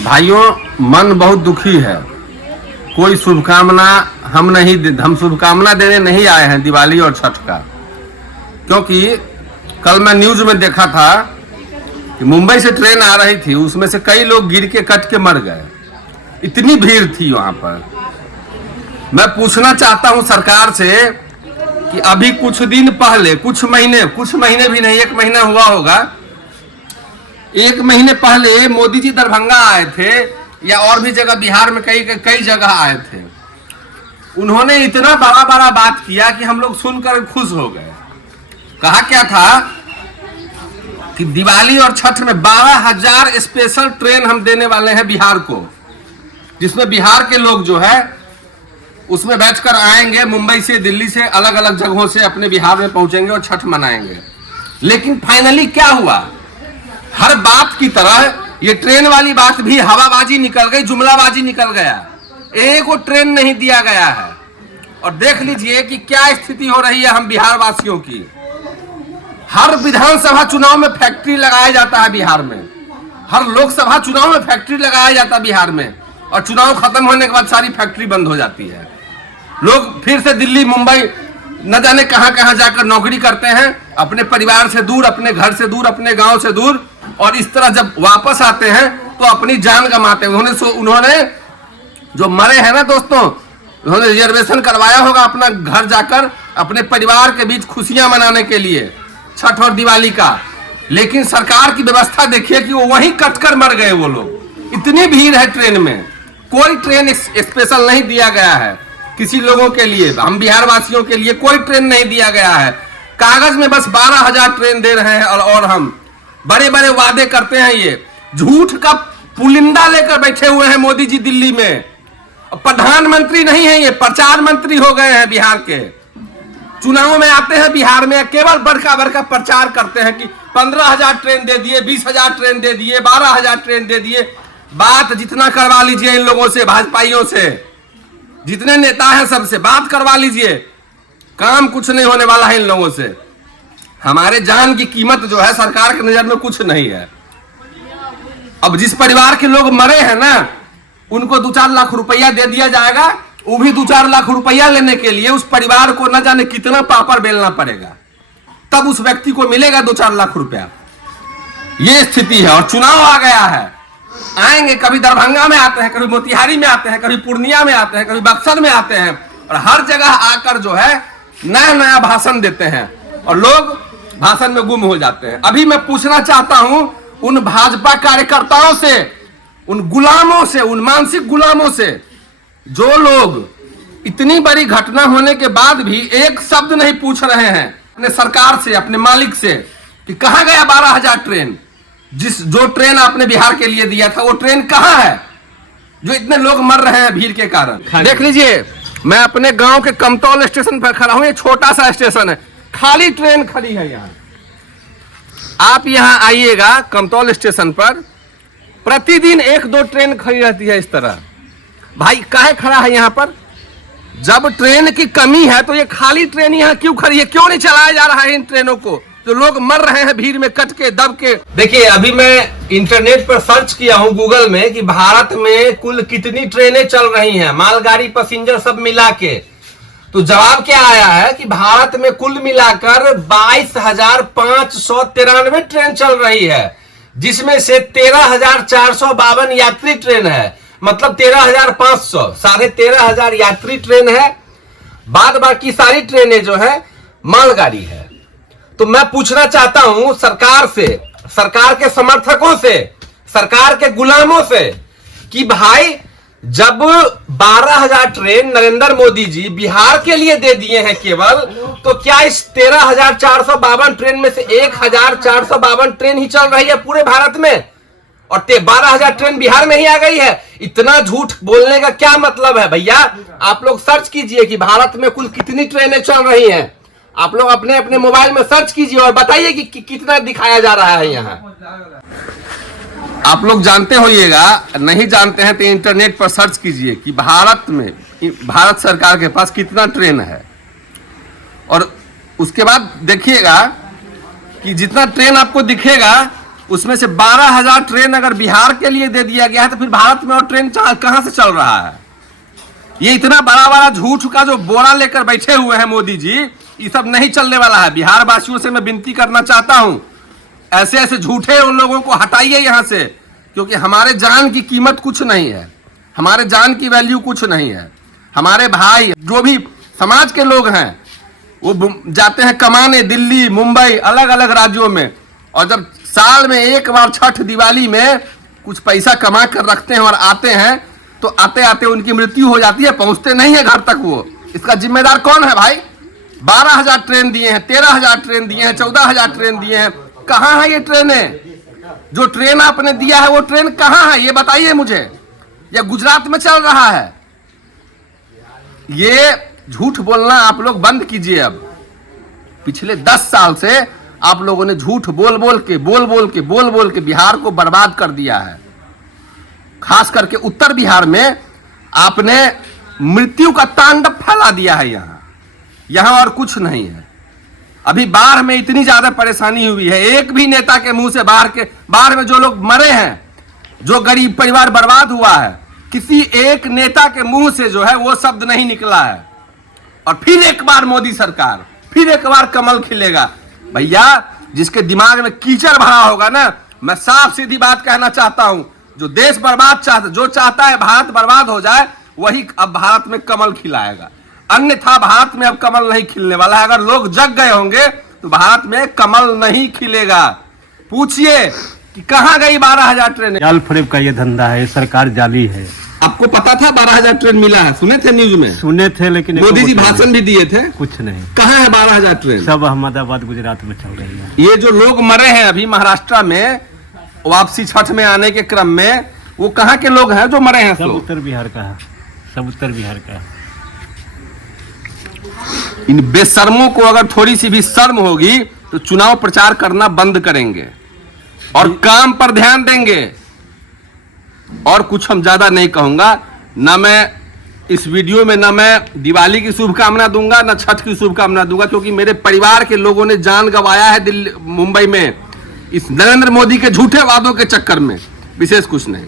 भाइयों, मन बहुत दुखी है। कोई शुभकामना हम शुभकामना देने नहीं आए हैं दिवाली और छठ का, क्योंकि कल मैं न्यूज में देखा था कि मुंबई से ट्रेन आ रही थी, उसमें से कई लोग गिर के कट के मर गए। इतनी भीड़ थी वहां पर। मैं पूछना चाहता हूं सरकार से कि अभी कुछ दिन पहले, कुछ महीने भी नहीं, 1 महीना हुआ होगा, 1 महीने पहले मोदी जी दरभंगा आए थे या और भी जगह बिहार में कई जगह आए थे। उन्होंने इतना बड़ा बात किया कि हम लोग सुनकर खुश हो गए। कहा क्या था कि दिवाली और छठ में 12,000 स्पेशल ट्रेन हम देने वाले हैं बिहार को, जिसमें बिहार के लोग जो है उसमें बैठकर आएंगे, मुंबई से, दिल्ली से, अलग अलग जगहों से अपने बिहार में पहुंचेंगे और छठ मनाएंगे। लेकिन फाइनली क्या हुआ? हर बात की तरह ये ट्रेन वाली बात भी हवाबाजी निकल गई, जुमलाबाजी निकल गया। एक को ट्रेन नहीं दिया गया है। और देख लीजिए कि क्या स्थिति हो रही है हम बिहार वासियों की। हर विधानसभा चुनाव में फैक्ट्री लगाया जाता है बिहार में, हर लोकसभा चुनाव में फैक्ट्री लगाया जाता है बिहार में, और चुनाव खत्म होने के बाद सारी फैक्ट्री बंद हो जाती है। लोग फिर से दिल्ली, मुंबई, न जाने कहां जाकर नौकरी करते हैं, अपने परिवार से दूर, अपने घर से दूर, अपने गांव से दूर, और इस तरह जब वापस आते हैं तो अपनी जान गंवाते हैं। उन्होंने जो मरे हैं ना दोस्तों, उन्होंने रिजर्वेशन करवाया होगा अपना घर जाकर, अपने परिवार के बीच खुशियां मनाने के लिए छठ और दिवाली का। लेकिन सरकार की व्यवस्था देखिए कि वो वहीं कटकर मर गए वो लोग। इतनी भीड़ है ट्रेन में, कोई ट्रेन स्पेशल नहीं दिया गया है किसी लोगों के लिए, हम बिहार वासियों के लिए कोई ट्रेन नहीं दिया गया है। कागज में बस 12,000 ट्रेन दे रहे हैं, और हम बड़े बड़े वादे करते हैं। ये झूठ का पुलिंदा लेकर बैठे हुए हैं मोदी जी दिल्ली में। प्रधानमंत्री नहीं है, ये प्रचार मंत्री हो गए हैं बिहार के। चुनाव में आते हैं बिहार में, केवल बड़का प्रचार करते हैं कि 15,000 ट्रेन दे दिए, 20,000 ट्रेन दे दिए, 12,000 ट्रेन दे दिए। बात जितना करवा लीजिए इन लोगों से, भाजपाइयों से, जितने नेता हैं सबसे बात करवा लीजिए, काम कुछ नहीं होने वाला है इन लोगों से। हमारे जान की कीमत जो है सरकार की नजर में कुछ नहीं है। अब जिस परिवार के लोग मरे हैं ना, उनको 2-4 लाख रुपया दे दिया जाएगा। वो भी 2-4 लाख रुपया लेने के लिए उस परिवार को न जाने कितना पापड़ बेलना पड़ेगा, तब उस व्यक्ति को मिलेगा 2-4 लाख रुपया। ये स्थिति है। और चुनाव आ गया है, आएंगे, कभी दरभंगा में आते हैं, कभी मोतिहारी में आते हैं, कभी पूर्णिया में आते हैं, कभी बक्सर में आते हैं, और हर जगह आकर जो है नया भाषण देते हैं, और लोग भाषण में गुम हो जाते हैं। अभी मैं पूछना चाहता हूं उन भाजपा कार्यकर्ताओं से, उन गुलामों से, उन मानसिक गुलामों से, जो लोग इतनी बड़ी घटना होने के बाद भी एक शब्द नहीं पूछ रहे हैं अपने सरकार से, अपने मालिक से, कि कहां गया 12,000 ट्रेन। जो ट्रेन आपने बिहार के लिए दिया था वो ट्रेन कहां है, जो इतने लोग मर रहे हैं भीड़ के कारण। देख लीजिए, मैं अपने गांव के कमतौल स्टेशन पर खड़ा हूं। ये छोटा सा स्टेशन है, खाली ट्रेन खड़ी है यहाँ। आप यहाँ आइएगा कमतौल स्टेशन पर, प्रतिदिन 1-2 ट्रेन खड़ी रहती है इस तरह। भाई काहे खड़ा है यहाँ पर? जब ट्रेन की कमी है तो ये खाली ट्रेन यहाँ क्यों खड़ी है? क्यों नहीं चलाया जा रहा है इन ट्रेनों को, जो लोग मर रहे हैं भीड़ में कट के, दब के? देखिए, अभी मैं इंटरनेट पर सर्च किया हूं गूगल में कि भारत में कुल कितनी ट्रेनें चल रही हैं, मालगाड़ी, पैसेंजर सब मिला के। तो जवाब क्या आया है कि भारत में कुल मिलाकर 22,593 ट्रेन चल रही है, जिसमें से 13,452 यात्री ट्रेन है, मतलब 13,500, 13,500 यात्री ट्रेन है। बाद बाकी सारी ट्रेनें जो है मालगाड़ी है। तो मैं पूछना चाहता हूं सरकार से, सरकार के समर्थकों से, सरकार के गुलामों से, कि भाई जब 12,000 ट्रेन नरेंद्र मोदी जी बिहार के लिए दे दिए हैं केवल, तो क्या इस 13,452 ट्रेन में से 1,452 ट्रेन ही चल रही है पूरे भारत में, और 12,000 ट्रेन बिहार में ही आ गई है? इतना झूठ बोलने का क्या मतलब है भैया? आप लोग सर्च कीजिए कि भारत में कुल कितनी ट्रेनें चल रही हैं। आप लोग अपने अपने मोबाइल में सर्च कीजिए और बताइए कि कितना दिखाया जा रहा है यहाँ। आप लोग जानते होइएगा, नहीं जानते हैं तो इंटरनेट पर सर्च कीजिए कि भारत में, भारत सरकार के पास कितना ट्रेन है, और उसके बाद देखिएगा कि जितना ट्रेन आपको दिखेगा उसमें से 12,000 ट्रेन अगर बिहार के लिए दे दिया गया है तो फिर भारत में और ट्रेन कहां से चल रहा है? ये इतना बड़ा बड़ा झूठ का जो बोरा लेकर बैठे हुए हैं मोदी जी, ये सब नहीं चलने वाला है। बिहार वासियों से मैं विनती करना चाहता हूं, ऐसे ऐसे झूठे उन लोगों को हटाइए यहां से, क्योंकि हमारे जान की कीमत कुछ नहीं है, हमारे जान की वैल्यू कुछ नहीं है। हमारे भाई जो भी समाज के लोग हैं वो जाते हैं कमाने दिल्ली, मुंबई, अलग अलग राज्यों में, और जब साल में एक बार छठ दिवाली में कुछ पैसा कमा कर रखते हैं और आते हैं तो आते आते उनकी मृत्यु हो जाती है, पहुंचते नहीं है घर तक वो। इसका जिम्मेदार कौन है भाई? 12,000 ट्रेन दिए हैं, 13,000 ट्रेन दिए हैं, 14,000 ट्रेन दिए हैं, कहां है ये ट्रेनें? जो ट्रेन आपने दिया है वो ट्रेन कहां है ये बताइए मुझे। या गुजरात में चल रहा है? ये झूठ बोलना आप लोग बंद कीजिए। अब पिछले 10 साल से आप लोगों ने झूठ बोल बोल के बिहार को बर्बाद कर दिया है। खास करके उत्तर बिहार में आपने मृत्यु का तांडव फैला दिया है। यहां और कुछ नहीं है। अभी बाढ़ में इतनी ज्यादा परेशानी हुई है, एक भी नेता के मुंह से बाढ़ में जो लोग मरे हैं, जो गरीब परिवार बर्बाद हुआ है, किसी एक नेता के मुंह से जो है वो शब्द नहीं निकला है। और फिर एक बार मोदी सरकार, फिर एक बार कमल खिलेगा। भैया जिसके दिमाग में कीचड़ भरा होगा ना, मैं साफ सीधी बात कहना चाहता हूं, जो देश बर्बाद जो चाहता है भारत बर्बाद हो जाए, वही अब भारत में कमल खिलाएगा। अन्यथा भारत में अब कमल नहीं खिलने वाला है। अगर लोग जग गए होंगे तो भारत में कमल नहीं खिलेगा। पूछिए कि कहां गई 12,000 ट्रेन? जाल फरेब का ये धंधा है, सरकार जाली है। आपको पता था 12,000 ट्रेन मिला है? सुने थे न्यूज में? सुने थे, लेकिन मोदी जी भाषण भी दिए थे। कुछ नहीं। कहां है 12,000 ट्रेन? सब अहमदाबाद गुजरात में चल रही है। ये जो लोग मरे हैं अभी महाराष्ट्र में वापसी छठ में आने के क्रम में, वो कहां के लोग हैं जो मरे हैं? सब उत्तर बिहार का है, सब उत्तर बिहार का है। इन बेशर्मों को अगर थोड़ी सी भी शर्म होगी तो चुनाव प्रचार करना बंद करेंगे और काम पर ध्यान देंगे। और कुछ हम ज्यादा नहीं कहूंगा। ना मैं इस वीडियो में ना मैं दिवाली की शुभकामना दूंगा, ना छठ की शुभकामना दूंगा, क्योंकि मेरे परिवार के लोगों ने जान गंवाया है दिल्ली मुंबई में इस नरेंद्र मोदी के झूठे वादों के चक्कर में। विशेष कुछ नहीं।